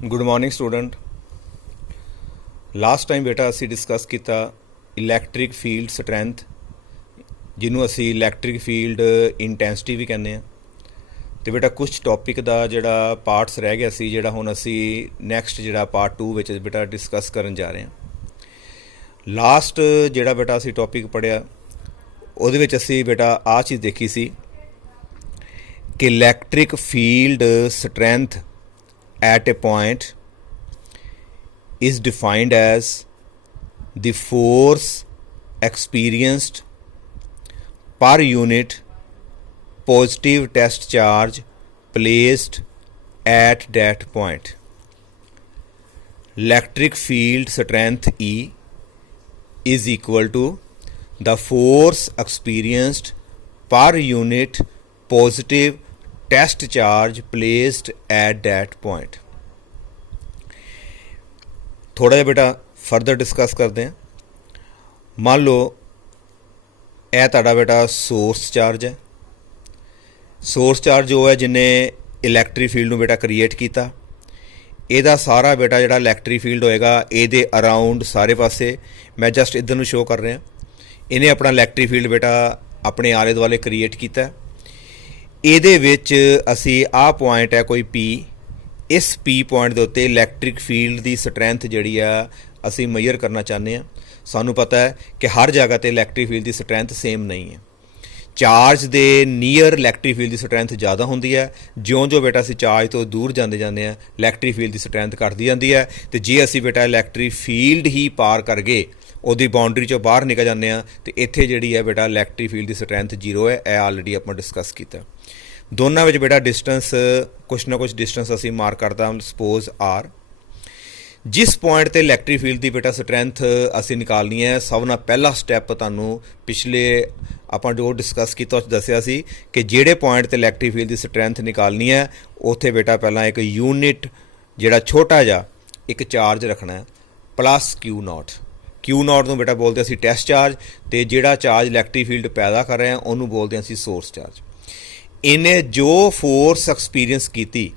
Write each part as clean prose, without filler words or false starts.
Good morning student. Last time बेटा असी discuss किया इलैक्ट्रिक फील्ड स्ट्रैंथ, जिन्हों असी इलैक्ट्रिक फील्ड इंटैंसिटी भी कहने हैं। तो बेटा कुछ टॉपिक का जोड़ा पार्ट्स रह गया सी, जोड़ा हुण असी नैक्सट जोड़ा पार्ट 2 विच बेटा डिस्कस करन जा रहे हैं। लास्ट जोड़ा बेटा असी टॉपिक पढ़िया उहदे विच असी बेटा आ चीज़ देखी सी कि electric field strength at a point is defined as the force experienced per unit positive test charge placed at that point. Electric field strength E is equal to the force experienced per unit positive test charge placed at that point. थोड़ा जिहा बेटा further discuss करते हैं। मान लो यह तुहाडा बेटा source charge है। सोर्स चार्ज जो है जिन्हें इलैक्ट्रिक फील्ड में बेटा क्रिएट किया, ਇਹਦਾ सारा बेटा ਜਿਹੜਾ इलैक्ट्रिक फील्ड होएगा ਇਹਦੇ अराउंड सारे पासे मैं जस्ट इधर ਨੂੰ शो कर रहा। ਇਹਨੇ अपना इलैक्ट्रिक फील्ड बेटा अपने आले दुआले क्रिएट किया। ਇਹਦੇ ਵਿੱਚ ਅਸੀਂ ਆਹ ਪੁਆਇੰਟ ਹੈ ਕੋਈ P, ਇਸ P ਪੁਆਇੰਟ ਦੇ ਉੱਤੇ ਇਲੈਕਟ੍ਰਿਕ ਫੀਲਡ ਦੀ ਸਟਰੈਂਥ ਜਿਹੜੀ ਆ ਅਸੀਂ ਮੇਜਰ ਕਰਨਾ ਚਾਹੁੰਦੇ ਹਾਂ। ਸਾਨੂੰ ਪਤਾ ਹੈ ਕਿ ਹਰ ਜਗ੍ਹਾ ਤੇ ਇਲੈਕਟ੍ਰਿਕ ਫੀਲਡ ਦੀ ਸਟਰੈਂਥ ਸੇਮ ਨਹੀਂ ਹੈ। ਚਾਰਜ ਦੇ ਨੀਅਰ ਇਲੈਕਟ੍ਰਿਕ ਫੀਲਡ ਦੀ ਸਟਰੈਂਥ ਜ਼ਿਆਦਾ ਹੁੰਦੀ ਹੈ। ਜਿਉਂ-ਜਿਉਂ ਬੇਟਾ ਅਸੀਂ ਚਾਰਜ ਤੋਂ ਦੂਰ ਜਾਂਦੇ ਆ ਇਲੈਕਟ੍ਰਿਕ ਫੀਲਡ ਦੀ ਸਟਰੈਂਥ ਘਟਦੀ ਜਾਂਦੀ ਹੈ। ਤੇ ਜੇ ਅਸੀਂ ਬੇਟਾ ਇਲੈਕਟ੍ਰਿਕ ਫੀਲਡ ਹੀ ਪਾਰ ਕਰ ਗਏ, ਉਹਦੀ ਬਾਉਂਡਰੀ ਚੋਂ ਬਾਹਰ ਨਿਕਲ ਜਾਂਦੇ ਆ, ਤੇ ਇੱਥੇ ਜਿਹੜੀ ਹੈ ਬੇਟਾ ਇਲੈਕਟ੍ਰਿਕ ਫੀਲਡ ਦੀ ਸਟਰੈਂਥ ਜ਼ੀਰੋ ਹੈ। ਇਹ ਆਲਰੇਡੀ ਆਪਾਂ ਡਿਸਕਸ ਕੀਤਾ। ਦੋਨਾਂ ਵਿੱਚ ਬੇਟਾ ਡਿਸਟੈਂਸ ਕੁਛ ਨਾ ਕੁਛ ਡਿਸਟੈਂਸ ਅਸੀਂ ਮਾਰਕ ਕਰਦਾ, ਸਪੋਜ਼ ਆਰ। ਜਿਸ ਪੁਆਇੰਟ 'ਤੇ ਇਲੈਕਟ੍ਰਿਕ ਫੀਲਡ ਦੀ ਬੇਟਾ ਸਟਰੈਂਥ ਅਸੀਂ ਨਿਕਾਲਣੀ ਹੈ, ਸਭ ਨਾਲ ਪਹਿਲਾ ਸਟੈਪ ਤੁਹਾਨੂੰ ਪਿਛਲੇ ਆਪਾਂ ਜੋ ਡਿਸਕਸ ਕੀਤਾ ਉਸ ਦੱਸਿਆ ਸੀ ਕਿ ਜਿਹੜੇ ਪੁਆਇੰਟ 'ਤੇ ਇਲੈਕਟ੍ਰਿਕ ਫੀਲਡ ਦੀ ਸਟਰੈਂਥ ਨਿਕਾਲਣੀ ਹੈ ਉੱਥੇ ਬੇਟਾ ਪਹਿਲਾਂ ਇੱਕ ਯੂਨਿਟ ਜਿਹੜਾ ਛੋਟਾ ਜਿਹਾ ਇੱਕ ਚਾਰਜ ਰੱਖਣਾ ਹੈ ਪਲੱਸ Q0। Q0 ਨੂੰ ਬੇਟਾ ਬੋਲਦੇ ਅਸੀਂ ਟੈਸਟ ਚਾਰਜ, ਅਤੇ ਜਿਹੜਾ ਚਾਰਜ ਇਲੈਕਟ੍ਰਿਕ ਫੀਲਡ ਪੈਦਾ ਕਰ ਰਹੇ ਹਾਂ ਉਹਨੂੰ ਬੋਲਦੇ ਹਾਂ ਅਸੀਂ ਸੋਰਸ ਚਾਰਜ। ਇਹਨੇ ਜੋ ਫੋਰਸ ਐਕਸਪੀਰੀਅੰਸ ਕੀਤੀ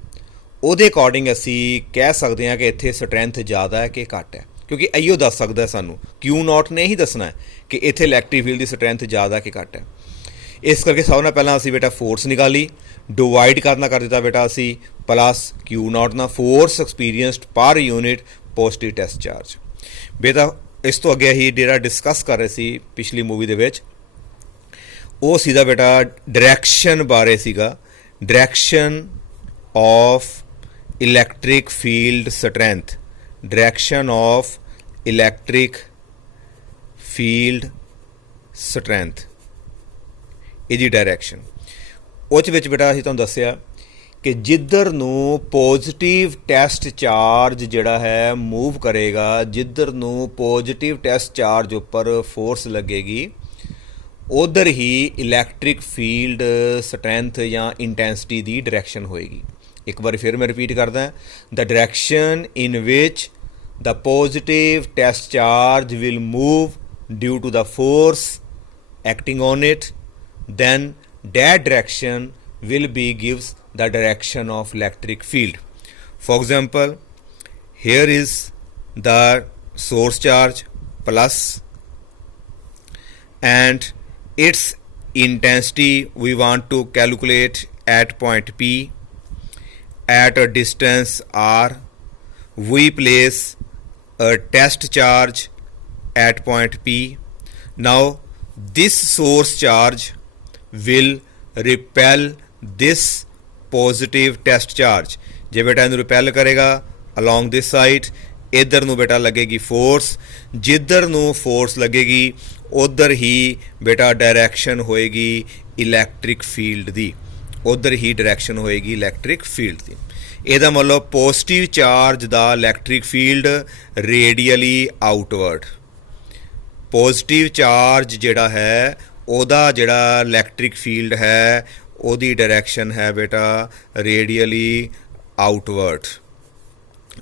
ਉਹਦੇ ਅਕੋਰਡਿੰਗ ਅਸੀਂ ਕਹਿ ਸਕਦੇ ਹਾਂ ਕਿ ਇੱਥੇ ਸਟਰੈਂਥ ਜ਼ਿਆਦਾ ਹੈ ਕਿ ਘੱਟ ਹੈ, ਕਿਉਂਕਿ ਇਹੀਓ ਦੱਸ ਸਕਦਾ ਸਾਨੂੰ। Q0 ਨੇ ਹੀ ਦੱਸਣਾ ਹੈ ਕਿ ਇੱਥੇ ਇਲੈਕਟ੍ਰਿਕ ਫੀਲਡ ਦੀ ਸਟਰੈਂਥ ਜ਼ਿਆਦਾ ਕਿ ਘੱਟ ਹੈ। ਇਸ ਕਰਕੇ ਸਭ ਨਾਲ ਪਹਿਲਾਂ ਅਸੀਂ ਬੇਟਾ ਫੋਰਸ ਨਿਕਾਲੀ, ਡਿਵਾਈਡ ਕਰਨਾ ਕਰ ਦਿੱਤਾ ਬੇਟਾ ਅਸੀਂ ਪਲੱਸ Q0 ਨਾਲ, ਫੋਰਸ ਐਕਸਪੀਰੀਅੰਸਡ ਪਰ ਯੂਨਿਟ ਪੋਜ਼ਿਟਿਵ ਟੈਸਟ ਚਾਰਜ। ਬੇਟਾ ਇਸ ਤੋਂ ਅੱਗੇ ਅਸੀਂ ਜਿਹੜਾ ਡਿਸਕਸ ਕਰ ਰਹੇ ਸੀ ਪਿਛਲੀ ਮੂਵੀ ਦੇ ਵਿੱਚ, ਉਹ ਸੀਗਾ ਬੇਟਾ ਡਾਇਰੈਕਸ਼ਨ ਬਾਰੇ ਸੀਗਾ। Direction of electric field strength, direction of electric field strength, ਇਹਦੀ ਡਾਇਰੈਕਸ਼ਨ। ਉਹ 'ਚ ਵਿੱਚ ਬੇਟਾ ਅਸੀਂ ਤੁਹਾਨੂੰ ਦੱਸਿਆ ਕਿ ਜਿੱਧਰ ਨੂੰ ਪੋਜ਼ਿਟਿਵ ਟੈਸਟ ਚਾਰਜ ਜਿਹੜਾ ਹੈ ਮੂਵ ਕਰੇਗਾ, ਜਿੱਧਰ ਨੂੰ ਪੋਜ਼ਿਟਿਵ ਟੈਸਟ ਚਾਰਜ ਉੱਪਰ ਫੋਰਸ ਲੱਗੇਗੀ, ਉਧਰ ਹੀ ਇਲੈਕਟ੍ਰਿਕ ਫੀਲਡ ਸਟਰੈਂਥ ਜਾਂ ਇੰਟੈਂਸਿਟੀ ਦੀ ਡਾਇਰੈਕਸ਼ਨ ਹੋਏਗੀ। ਇੱਕ ਵਾਰ ਫਿਰ ਮੈਂ ਰਿਪੀਟ ਕਰਦਾ, ਦ ਡਾਇਰੈਕਸ਼ਨ ਇਨ ਵਿਚ the positive test charge will move due to the force acting on it, then that direction will be gives the direction of electric field. For example, here is the source charge plus and its intensity we want to calculate at point P at a distance R. We place a test charge at point P. Now this source charge will repel this positive test charge। ਜੇ ਬੇਟਾ ਇਹਨੂੰ repeal ਕਰੇਗਾ along this side, ਇੱਧਰ ਨੂੰ ਬੇਟਾ ਲੱਗੇਗੀ force. ਜਿੱਧਰ ਨੂੰ ਫੋਰਸ ਲੱਗੇਗੀ ਉੱਧਰ ਹੀ ਬੇਟਾ ਡਾਇਰੈਕਸ਼ਨ ਹੋਏਗੀ ਇਲੈਕਟ੍ਰਿਕ ਫੀਲਡ ਦੀ, ਉੱਧਰ ਹੀ ਡਾਇਰੈਕਸ਼ਨ ਹੋਏਗੀ ਇਲੈਕਟ੍ਰਿਕ ਫੀਲਡ ਦੀ। ਇਹਦਾ ਮਤਲਬ ਪੋਜ਼ਿਟਿਵ ਚਾਰਜ ਦਾ electric field ਰੇਡੀਅਲੀ outward. Positive charge ਜਿਹੜਾ ਹੈ ਉਹਦਾ ਜਿਹੜਾ ਇਲੈਕਟ੍ਰਿਕ ਫੀਲਡ ਹੈ ਉਹਦੀ ਡਾਇਰੈਕਸ਼ਨ ਹੈ ਬੇਟਾ ਰੇਡੀਅਲੀ ਆਊਟਵਰਡ।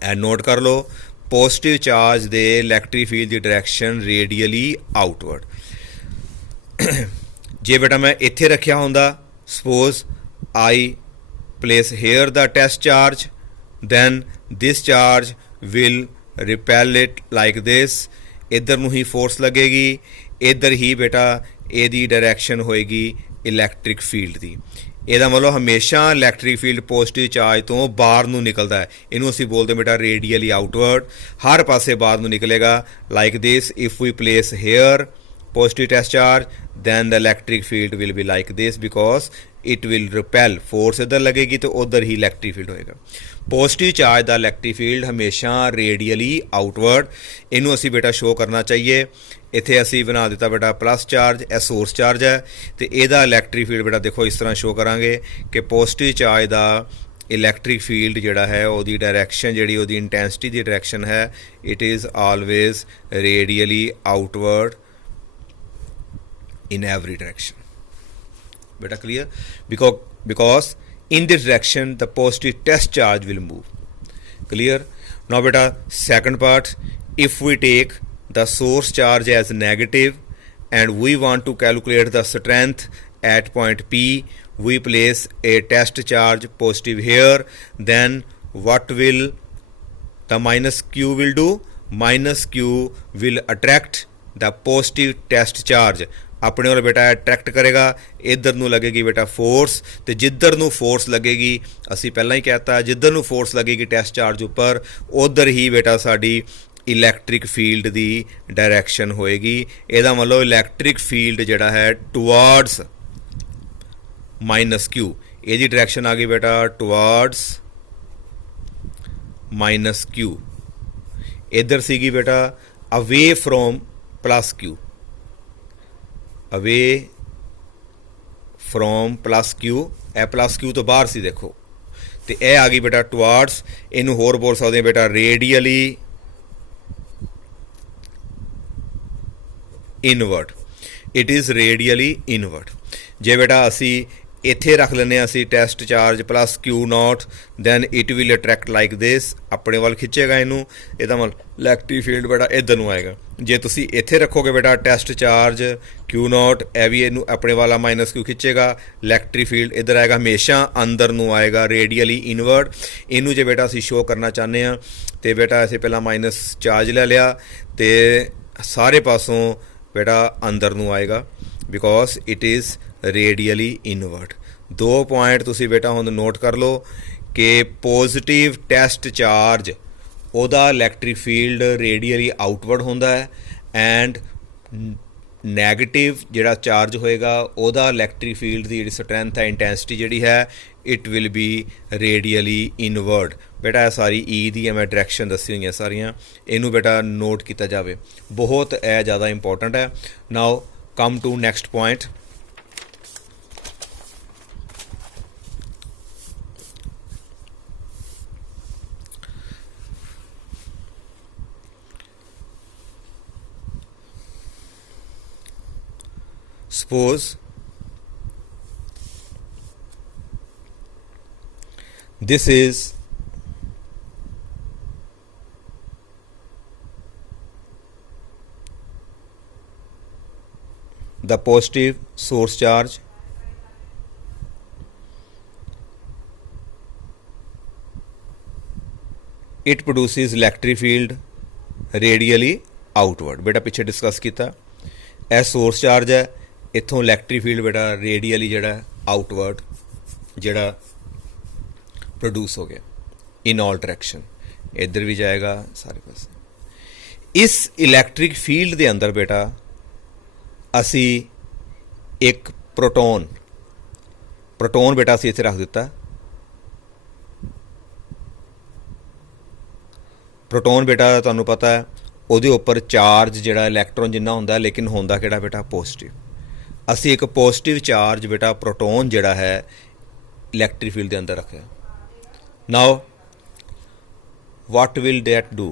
ਐ ਨੋਟ ਕਰ ਲਓ, ਪੋਜ਼ਿਟਿਵ ਚਾਰਜ ਦੇ ਇਲੈਕਟ੍ਰਿਕ ਫੀਲਡ ਦੀ ਡਾਇਰੈਕਸ਼ਨ ਰੇਡੀਅਲੀ ਆਊਟਵਰਡ। ਜੇ ਬੇਟਾ ਮੈਂ ਇੱਥੇ ਰੱਖਿਆ ਹੁੰਦਾ, suppose I place here the test charge then this charge will repel it like this। इधर ਨੂੰ ਹੀ ਫੋਰਸ ਲੱਗੇਗੀ, ਇੱਧਰ ਹੀ ਬੇਟਾ ਇਹਦੀ ਡਾਇਰੈਕਸ਼ਨ ਹੋਏਗੀ ਇਲੈਕਟ੍ਰਿਕ ਫੀਲਡ ਦੀ। ਇਹਦਾ ਮਤਲਬ ਹਮੇਸ਼ਾ ਇਲੈਕਟ੍ਰਿਕ ਫੀਲਡ ਪੋਜ਼ਿਟਿਵ ਚਾਰਜ ਤੋਂ ਬਾਹਰ ਨੂੰ ਨਿਕਲਦਾ ਹੈ। ਇਹਨੂੰ ਅਸੀਂ ਬੋਲਦੇ ਬੇਟਾ ਰੇਡੀਅਲੀ ਆਊਟਵਰਡ, ਹਰ ਪਾਸੇ ਬਾਹਰ ਨੂੰ ਨਿਕਲੇਗਾ like this. If we place here positive test charge then the electric field will be like this because it will repel, force इधर लगेगी तो उधर ही इलेक्ट्रिक फील्ड होएगा। पॉजिटिव चार्ज का इलेक्ट्रिक फील्ड हमेशा रेडियली आउटवर्ड, इनू असी बेटा शो करना चाहिए। इत्थे असी बना दिता बेटा प्लस चार्ज, यह सोर्स चार्ज है तो यदा इलैक्ट्रिक फील्ड बेटा देखो इस तरह शो करांगे कि पॉजिटिव चार्ज का इलैक्ट्रिक फील्ड जिहड़ा है उसदी डायरैक्शन जिहड़ी उसदी इंटैंसिटी की डायरैक्शन है it is always radially outward in every direction। beta clear? Because in this direction the positive test charge will move। clear? now beta second part, if we take the source charge as negative and we want to calculate the strength at point P, we place a test charge positive here, then what will the minus q will do? minus q will attract the positive test charge, अपने वाल बेटा attract करेगा। इधर नूं लगेगी बेटा force, तो जिधर नूं फोर्स लगेगी असी पहला ही कहता जिधर नूं फोर्स लगेगी टेस्ट चार्ज उपर उधर ही बेटा साडी इलैक्ट्रिक फील्ड दी डायरैक्शन होएगी। इहदा मतलब इलैक्ट्रिक फील्ड जिहड़ा है टुवार्ड्स माइनस क्यू, इहदी डायरैक्शन आ गई बेटा टुवार्ड्स माइनस क्यू। इधर सीगी बेटा away from plus Q, away from plus Q, A plus Q तो बाहर सी देखो, तो यह आ गई बेटा टुवार्ड्स। इनू होर बोल सकते हैं बेटा radially inward, it is radially inward. जे बेटा असी इत्थे रख लें असी test charge plus q naught, then it will attract like this, अपने वाल खिंचेगा इनू, इहदा मतलब इलैक्ट्रिक फील्ड बेटा इधर नूं आएगा। जे तुसी इत्थे रखोगे बेटा टेस्ट चार्ज क्यू नॉट, ए भी इनू अपने वाला माइनस क्यू खिंचेगा, इलैक्ट्रिक फील्ड इधर आएगा, हमेशा अंदर नूं आएगा रेडियली इनवर्ड। इनू जे बेटा असी शो करना चाहते हैं तो बेटा असीं पहला माइनस चार्ज ले लिया तो सारे पासों बेटा अंदर नूं आएगा because it is radially inward. दो पॉइंट तुसी बेटा हुण नोट कर लो कि पॉजिटिव टेस्ट चार्ज ਉਹਦਾ इलैक्ट्रिक फील्ड रेडियली आउटवर्ड ਹੁੰਦਾ ਹੈ एंड नैगेटिव ਜਿਹੜਾ चार्ज ਹੋਏਗਾ ਉਹਦਾ इलैक्ट्रिक फील्ड ਦੀ ਜਿਹੜੀ ਸਟਰੈਂਥ ਹੈ ਇੰਟੈਂਸਿਟੀ ਜਿਹੜੀ ਹੈ it will be radially inward. बेटा ਇਹ ਸਾਰੀ ई ਦੀਆਂ मैं डायरैक्शन ਦੱਸੀ ਹੋਈਆਂ ਸਾਰੀਆਂ, ਇਹਨੂੰ बेटा नोट ਕੀਤਾ ਜਾਵੇ, ਬਹੁਤ ਇਹ ਜ਼ਿਆਦਾ ਇੰਪੋਰਟੈਂਟ ਹੈ। Now come to next point. Suppose this is the positive source charge, it produces electric field radially outward। बेटा पीछे डिस्कस किया, यह सोर्स चार्ज है, इत्थों इलैक्ट्रिक फील्ड बेटा रेडियली जड़ा आउटवर्ड जड़ा प्रोड्यूस हो गया इन ऑल डायरैक्शन, इधर भी जाएगा सारे पासे। इस इलैक्ट्रिक फील्ड के अंदर बेटा असी एक प्रोटोन बेटा असी इत्थे रख दिता। प्रोटोन बेटा तुहानूं पता है ਉਹਦੇ ਉੱਪਰ चार्ज ਜਿਹੜਾ इलैक्ट्रॉन जिन्ना ਹੁੰਦਾ लेकिन ਹੁੰਦਾ ਕਿਹੜਾ बेटा पॉजिटिव। ਅਸੀਂ ਇੱਕ पॉजिटिव चार्ज बेटा प्रोटोन ਜਿਹੜਾ है इलैक्ट्रिक फील्ड ਦੇ अंदर ਰੱਖਿਆ। Now what will that do?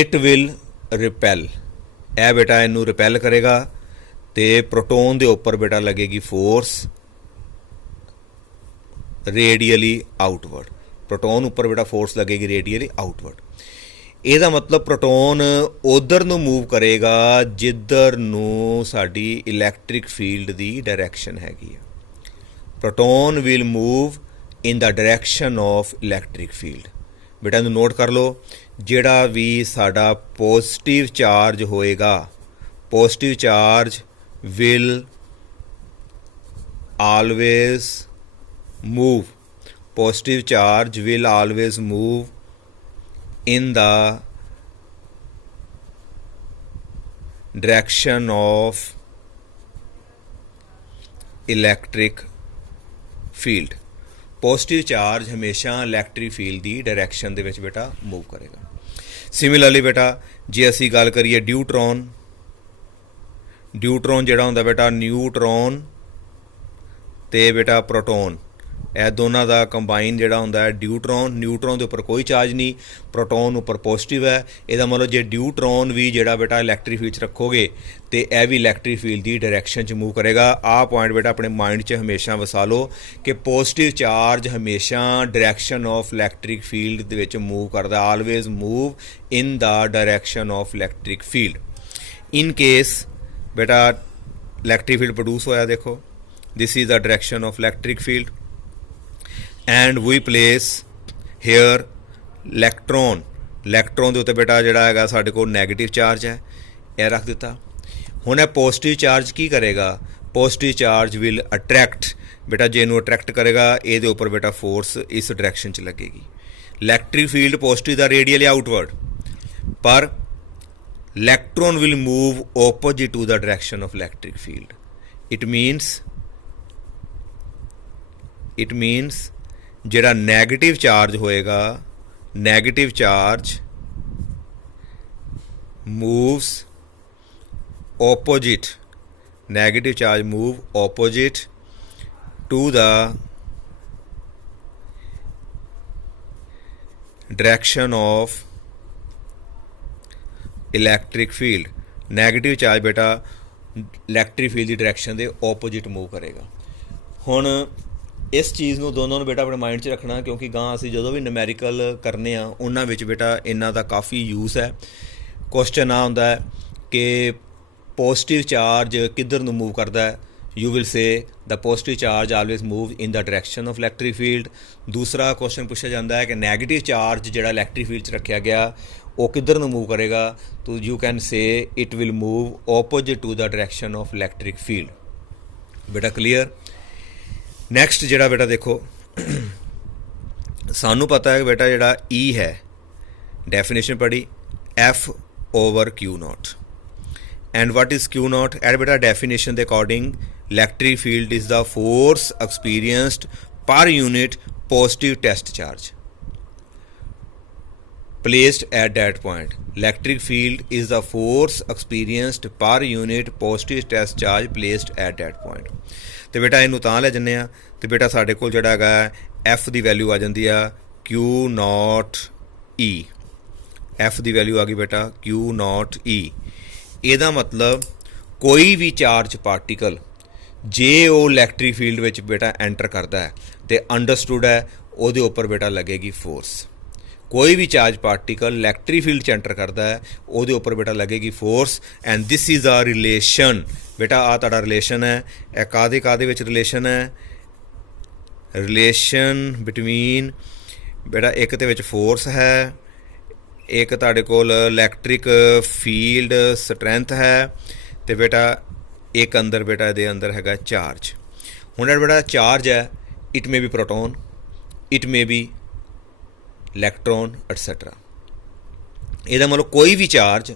it will repel, ਇਹ बेटा ਇਹਨੂੰ रिपेल ਕਰੇਗਾ ਤੇ प्रोटोन ਦੇ ਉੱਪਰ बेटा लगेगी फोर्स रेडियली आउटवर्ड। प्रोटोन ਉੱਪਰ बेटा फोर्स लगेगी रेडियली आउटवर्ड। ਇਹਦਾ मतलब प्रोटोन उधर ਨੂੰ मूव करेगा जिधर ਨੂੰ ਸਾਡੀ इलैक्ट्रिक फील्ड ਦੀ डायरैक्शन हैगी है। Proton will move in the direction of electric field. बेटा इहनूं नोट कर लो, जिहड़ा भी साडा पॉजिटिव चार्ज होएगा, positive charge will always move, positive charge will always move in the direction of electric field। Positive charge हमेशा electric field की direction दे विच बेटा move करेगा। सिमिलरली बेटा जे असी गल करिए ड्यूट्रॉन, ड्यूट्रॉन जिहड़ा हुंदा बेटा न्यूट्रॉन ते बेटा प्रोटोन, ਇਹ ਦੋਨਾਂ ਦਾ ਕੰਬਾਈਨ ਜਿਹੜਾ ਹੁੰਦਾ ਹੈ ਡਿਊਟਰੋਨ। ਨਿਊਟਰੋਨ ਦੇ ਉੱਪਰ ਕੋਈ ਚਾਰਜ ਨਹੀਂ, ਪ੍ਰੋਟੋਨ ਉੱਪਰ ਪੋਜ਼ਿਟਿਵ ਹੈ। ਇਹਦਾ ਮਤਲਬ ਜੇ ਡਿਊਟਰੋਨ ਵੀ ਜਿਹੜਾ ਬੇਟਾ ਇਲੈਕਟ੍ਰਿਕ ਫੀਲਡ 'ਚ ਰੱਖੋਗੇ ਤੇ ਇਹ ਵੀ ਇਲੈਕਟ੍ਰਿਕ ਫੀਲਡ ਦੀ ਡਾਇਰੈਕਸ਼ਨ 'ਚ ਮੂਵ ਕਰੇਗਾ। ਆਹ ਪੁਆਇੰਟ ਬੇਟਾ ਆਪਣੇ ਮਾਈਂਡ 'ਚ ਹਮੇਸ਼ਾ ਵਸਾ ਲਓ ਕਿ ਪੋਜ਼ਿਟਿਵ ਚਾਰਜ ਹਮੇਸ਼ਾ ਡਾਇਰੈਕਸ਼ਨ ਆਫ ਇਲੈਕਟ੍ਰਿਕ ਫੀਲਡ ਦੇ ਵਿੱਚ ਮੂਵ ਕਰਦਾ, always move in the direction of electric field. In case ਬੇਟਾ ਇਲੈਕਟ੍ਰਿਕ ਫੀਲਡ ਪ੍ਰੋਡਿਊਸ ਹੋਇਆ, ਦੇਖੋ this is the direction of electric field and we place here electron। Electron ਦੇ ਉੱਤੇ ਬੇਟਾ ਜਿਹੜਾ ਹੈਗਾ ਸਾਡੇ ਕੋਲ ਨੈਗੇਟਿਵ ਚਾਰਜ ਹੈ, ਇਹ ਰੱਖ ਦਿੱਤਾ। ਹੁਣ ਇਹ ਪੋਜ਼ਿਟਿਵ ਚਾਰਜ ਕੀ ਕਰੇਗਾ, ਪੋਜ਼ਿਟਿਵ ਚਾਰਜ ਵਿਲ ਅਟਰੈਕਟ, ਬੇਟਾ ਜੇ ਇਹਨੂੰ ਅਟਰੈਕਟ ਕਰੇਗਾ ਇਹਦੇ ਉੱਪਰ ਬੇਟਾ ਫੋਰਸ ਇਸ ਡਾਇਰੈਕਸ਼ਨ 'ਚ ਲੱਗੇਗੀ। ਇਲੈਕਟ੍ਰਿਕ ਫੀਲਡ ਪੋਜ਼ਿਟਿਵ ਦਾ ਰੇਡੀਅਲੀ ਆਊਟਵਰਡ, ਪਰ electron will move opposite to the direction of electric field. It means ਜਿਹੜਾ ਨੈਗੇਟਿਵ ਚਾਰਜ ਹੋਏਗਾ, negative charge moves opposite, negative charge move opposite to the direction of electric field। Negative charge ਬੇਟਾ electric field ਦੀ direction ਦੇ opposite move ਕਰੇਗਾ। ਹੁਣ ਇਸ ਚੀਜ਼ ਨੂੰ ਦੋਨੋਂ ਨੂੰ ਬੇਟਾ ਆਪਣੇ ਮਾਈਂਡ 'ਚ ਰੱਖਣਾ, ਕਿਉਂਕਿ ਗਾਂ ਅਸੀਂ ਜਦੋਂ ਵੀ ਨਿਊਮੈਰੀਕਲ ਕਰਨੇ ਆ ਉਹਨਾਂ ਵਿੱਚ ਬੇਟਾ ਇਹਨਾਂ ਦਾ ਕਾਫੀ ਯੂਜ਼ ਹੈ। ਕੁਐਸਚਨ ਆ ਹੁੰਦਾ ਹੈ ਕਿ ਪੋਜ਼ਿਟਿਵ ਚਾਰਜ ਕਿੱਧਰ ਨੂੰ ਮੂਵ ਕਰਦਾ ਹੈ, you will say the positive charge always move in the direction of electric field. ਦੂਸਰਾ ਕੁਐਸਚਨ ਪੁੱਛਿਆ ਜਾਂਦਾ ਹੈ ਕਿ ਨੈਗੇਟਿਵ ਚਾਰਜ ਜਿਹੜਾ ਇਲੈਕਟ੍ਰਿਕ ਫੀਲਡ 'ਚ ਰੱਖਿਆ ਗਿਆ ਉਹ ਕਿੱਧਰ ਨੂੰ ਮੂਵ ਕਰੇਗਾ, ਤੋ you can say it will move opposite to the direction of electric field. ਬੇਟਾ ਕਲੀਅਰ। ਨੈਕਸਟ ਜਿਹੜਾ ਬੇਟਾ ਦੇਖੋ, ਸਾਨੂੰ ਪਤਾ ਹੈ ਬੇਟਾ ਜਿਹੜਾ E ਹੈ, ਡੈਫੀਨੇਸ਼ਨ ਪੜ੍ਹੀ F/Q0 and what is Q0? ਐਡ ਬੇਟਾ ਡੈਫੀਨੇਸ਼ਨ ਦੇ according electric field is the force experienced per unit positive test charge placed at that point। electric field is the force experienced per unit positive test charge placed at that point। ਤੇ ਬੇਟਾ ਇਹਨੂੰ ਤਾਂ ਲੈ ਜੰਨੇ ਆ ਤੇ ਬੇਟਾ ਸਾਡੇ ਕੋਲ ਜਿਹੜਾ ਹੈਗਾ F ਦੀ ਵੈਲਿਊ ਆ ਜਾਂਦੀ ਆ Q0E। F ਦੀ ਵੈਲਿਊ ਆ ਗਈ ਬੇਟਾ Q0E। ਇਹਦਾ ਮਤਲਬ ਕੋਈ ਵੀ ਚਾਰਜ ਪਾਰਟੀਕਲ ਜੇ ਉਹ ਇਲੈਕਟ੍ਰਿਕ ਫੀਲਡ ਵਿੱਚ ਬੇਟਾ ਐਂਟਰ ਕਰਦਾ ਹੈ ਤੇ ਅੰਡਰਸਟੂਡ ਹੈ ਉਹਦੇ ਉੱਪਰ ਬੇਟਾ ਲੱਗੇਗੀ ਫੋਰਸ। ਕੋਈ ਵੀ ਚਾਰਜ ਪਾਰਟੀਕਲ ਇਲੈਕਟ੍ਰਿਕ ਫੀਲਡ 'ਚ ਐਂਟਰ ਕਰਦਾ ਹੈ ਉਹਦੇ ਉੱਪਰ ਬੇਟਾ ਲੱਗੇਗੀ ਫੋਰਸ। ਐਂਡ ਦਿਸ ਇਜ਼ ਆ ਰਿਲੇਸ਼ਨ। ਬੇਟਾ ਆ ਤੁਹਾਡਾ ਰਿਲੇਸ਼ਨ ਹੈ, ਇਹ ਕਾਹਦੇ ਵਿੱਚ ਰਿਲੇਸ਼ਨ ਹੈ, ਰਿਲੇਸ਼ਨ ਬਿਟਵੀਨ ਬੇਟਾ ਇੱਕ ਦੇ ਵਿੱਚ ਫੋਰਸ ਹੈ, ਇੱਕ ਤੁਹਾਡੇ ਕੋਲ ਇਲੈਕਟ੍ਰਿਕ ਫੀਲਡ ਸਟਰੈਂਥ ਹੈ, ਤੇ ਬੇਟਾ ਇੱਕ ਅੰਦਰ ਬੇਟਾ ਇਹਦੇ ਅੰਦਰ ਹੈਗਾ ਚਾਰਜ। ਹੁਣ ਬੇਟਾ ਚਾਰਜ ਹੈ, it may be proton, it may be electron etcetera. ਇਹਦਾ ਮਤਲਬ ਕੋਈ ਵੀ ਚਾਰਜ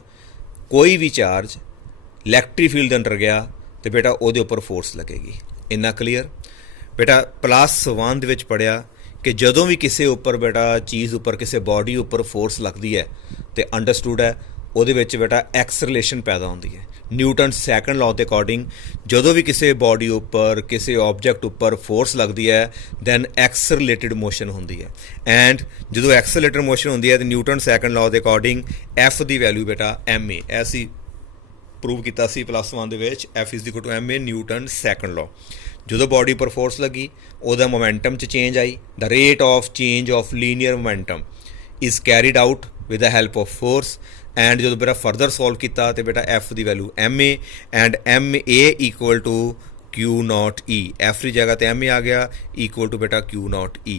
ਇਲੈਕਟ੍ਰਿਕ ਫੀਲਡ ਦੇ ਅੰਦਰ ਗਿਆ ਤੇ ਬੇਟਾ ਉਹਦੇ ਉੱਪਰ ਫੋਰਸ ਲੱਗੇਗੀ। ਇੰਨਾ ਕਲੀਅਰ। ਬੇਟਾ +1 ਦੇ ਵਿੱਚ ਪੜ੍ਹਿਆ ਕਿ ਜਦੋਂ ਵੀ ਕਿਸੇ ਉੱਪਰ ਬੇਟਾ ਚੀਜ਼ ਉੱਪਰ ਕਿਸੇ ਬਾਡੀ ਉੱਪਰ ਫੋਰਸ ਲੱਗਦੀ ਹੈ ਤੇ ਅੰਡਰਸਟੂਡ ਹੈ ਉਹਦੇ ਵਿੱਚ ਬੇਟਾ ਐਕਸਲਰੇਸ਼ਨ ਪੈਦਾ ਹੁੰਦੀ ਹੈ। ਨਿਊਟਨ ਸੈਕੰਡ ਲਾਅ ਦੇ ਅਕੋਰਡਿੰਗ ਜਦੋਂ ਵੀ ਕਿਸੇ ਬਾਡੀ ਉੱਪਰ ਕਿਸੇ ਆਬਜੈਕਟ ਉੱਪਰ ਫੋਰਸ ਲੱਗਦੀ ਹੈ ਦੈਨ ਐਕਸਲਰੇਟਿਡ ਮੋਸ਼ਨ ਹੁੰਦੀ ਹੈ। ਐਂਡ ਜਦੋਂ ਐਕਸਲਰੇਟਿਡ ਮੋਸ਼ਨ ਹੁੰਦੀ ਹੈ ਤੇ ਨਿਊਟਨ ਸੈਕੰਡ ਲਾਅ ਦੇ ਅਕੋਰਡਿੰਗ ਐਫ ਦੀ ਵੈਲਿਊ ਬੇਟਾ ma, ਐਸੀ ਪ੍ਰੂਵ ਕੀਤਾ ਸੀ +1 ਦੇ ਵਿੱਚ, F = ma Newton second law. ਜਦੋਂ ਬਾਡੀ ਉੱਪਰ ਫੋਰਸ ਲੱਗੀ ਉਹਦਾ ਮੋਮੈਂਟਮ 'ਚ change I, the rate of change of linear momentum is carried out with the help of force. And ਜਦੋਂ ਬੇਟਾ ਫਰਦਰ ਸੋਲਵ ਕੀਤਾ ਤੇ ਬੇਟਾ F ਦੀ value ma and ma = Q note E, F ਦੀ ਜਗ੍ਹਾ ਤੇ M ਆ ਗਿਆ, ਇਕੁਅਲ ਟੂ ਬੇਟਾ Q ਨੋਟ E।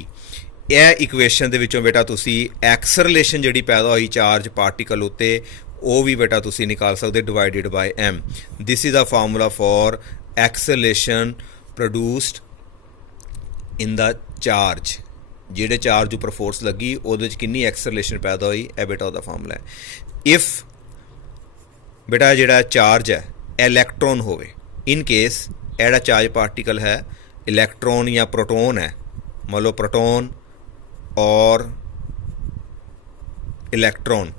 ਇਹ ਇਕੁਏਸ਼ਨ ਦੇ ਵਿੱਚੋਂ ਬੇਟਾ ਤੁਸੀਂ ਐਕਸਲਰੇਸ਼ਨ ਜਿਹੜੀ ਪੈਦਾ ਹੋਈ ਚਾਰਜ ਪਾਰਟੀਕਲ ਉੱਤੇ ਉਹ ਵੀ ਬੇਟਾ ਤੁਸੀਂ ਨਿਕਾਲ ਸਕਦੇ divided by M। This is a formula for acceleration produced in the charge. ਜਿਹੜੇ ਚਾਰਜ ਉੱਪਰ ਫੋਰਸ ਲੱਗੀ ਉਹਦੇ ਵਿੱਚ ਕਿੰਨੀ ਐਕਸਲਰੇਸ਼ਨ ਪੈਦਾ ਹੋਈ, ਇਹ ਬੇਟਾ ਉਹਦਾ ਫਾਰਮੂਲਾ ਹੈ। ਇਫ ਬੇਟਾ ਜਿਹੜਾ ਚਾਰਜ ਹੈ ਇਲੈਕਟ੍ਰੋਨ ਹੋਵੇ, ਇਨ ਕੇਸ ਇਹ ਜਿਹੜਾ ਚਾਰਜ ਪਾਰਟੀਕਲ ਹੈ ਇਲੈਕਟ੍ਰੋਨ ਜਾਂ ਪ੍ਰੋਟੋਨ ਹੈ, ਮੰਨ ਲਓ ਪ੍ਰੋਟੋਨ ਔਰ ਇਲੈਕਟ੍ਰੋਨ,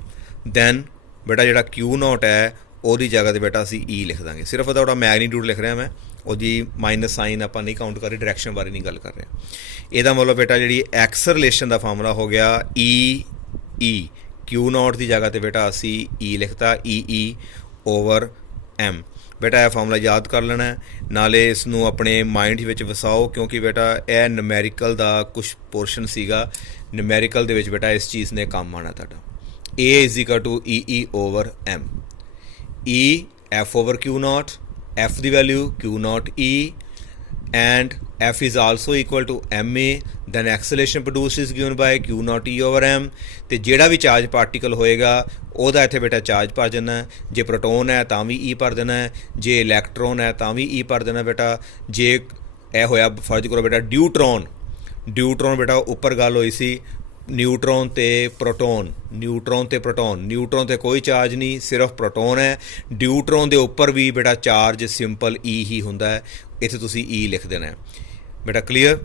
ਦੈਨ ਬੇਟਾ ਜਿਹੜਾ Q ਨੋਟ ਹੈ ਉਹਦੀ ਜਗ੍ਹਾ 'ਤੇ ਬੇਟਾ ਅਸੀਂ E ਲਿਖ ਦਾਂਗੇ। ਸਿਰਫ ਉਹਦਾ ਮੈਗਨੀਟਿਊਡ ਲਿਖ ਰਿਹਾ ਮੈਂ, ਉਹਦੀ ਮਾਈਨਸ ਸਾਈਨ ਆਪਾਂ ਨਹੀਂ ਕਾਊਂਟ ਕਰ ਰਹੇ, ਡਾਇਰੈਕਸ਼ਨ ਬਾਰੇ ਨਹੀਂ ਗੱਲ ਕਰ ਰਿਹਾ। ਇਹਦਾ ਮਤਲਬ ਬੇਟਾ ਜਿਹੜੀ ਐਕਸਲਰੇਸ਼ਨ ਦਾ ਫਾਰਮੂਲਾ ਹੋ ਗਿਆ E। Q ਨੋਟ ਦੀ ਜਗ੍ਹਾ 'ਤੇ ਬੇਟਾ ਅਸੀਂ E ਲਿਖਤਾ, E ਓਵਰ M। ਬੇਟਾ ਇਹ ਫਾਰਮੂਲਾ ਯਾਦ ਕਰ ਲੈਣਾ, ਨਾਲੇ ਇਸ ਨੂੰ ਆਪਣੇ ਮਾਈਂਡ ਵਿੱਚ ਵਸਾਓ, ਕਿਉਂਕਿ ਬੇਟਾ ਇਹ ਨਿਊਮੈਰੀਕਲ ਦਾ ਕੁਛ ਪੋਰਸ਼ਨ ਸੀਗਾ, ਨਿਊਮੈਰੀਕਲ ਦੇ ਵਿੱਚ ਬੇਟਾ ਇਸ ਚੀਜ਼ ਨੇ ਕੰਮ ਆਉਣਾ ਤੁਹਾਡਾ। A is equal to E over M। E F over Q naught, F ਦੀ value Q naught E, and F is also equal to ma, then acceleration produced is given by Q naught E over M। ਤੇ ਜਿਹੜਾ ਵੀ charge particle ਹੋਏਗਾ ਉਹਦਾ ਇੱਥੇ ਬੇਟਾ charge ਭਰ ਦੇਣਾ, ਜੇ ਪ੍ਰੋਟੋਨ ਹੈ ਤਾਂ ਵੀ E ਭਰ ਦੇਣਾ, ਜੇ ਇਲੈਕਟ੍ਰੋਨ ਹੈ ਤਾਂ ਵੀ E ਭਰ ਦੇਣਾ ਬੇਟਾ। ਜੇ ਇਹ ਹੋਇਆ ਫਰਜ਼ ਕਰੋ ਬੇਟਾ ਡਿਊਟਰੋਨ ਬੇਟਾ ਉੱਪਰ ਗੱਲ ਹੋਈ ਸੀ ਨਿਊਟਰੋਨ ਤੇ ਪ੍ਰੋਟੋਨ, ਨਿਊਟਰੋਨ ਤੇ ਕੋਈ ਚਾਰਜ ਨਹੀਂ, ਸਿਰਫ ਪ੍ਰੋਟੋਨ ਹੈ। ਡਿਊਟਰੋਨ ਦੇ ਉੱਪਰ ਵੀ ਬੇਟਾ ਚਾਰਜ ਸਿੰਪਲ E ਹੀ ਹੁੰਦਾ ਹੈ, ਇੱਥੇ ਤੁਸੀਂ E ਲਿਖ ਦੇਣਾ ਬੇਟਾ। ਕਲੀਅਰ?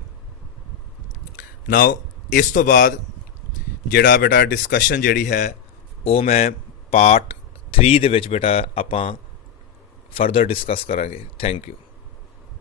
ਨਾਓ ਇਸ ਤੋਂ ਬਾਅਦ ਜਿਹੜਾ ਬੇਟਾ ਡਿਸਕਸ਼ਨ ਜਿਹੜੀ ਹੈ ਉਹ ਮੈਂ ਪਾਰਟ 3 ਦੇ ਵਿੱਚ ਬੇਟਾ ਆਪਾਂ ਫਰਦਰ ਡਿਸਕਸ ਕਰਾਂਗੇ। Thank you.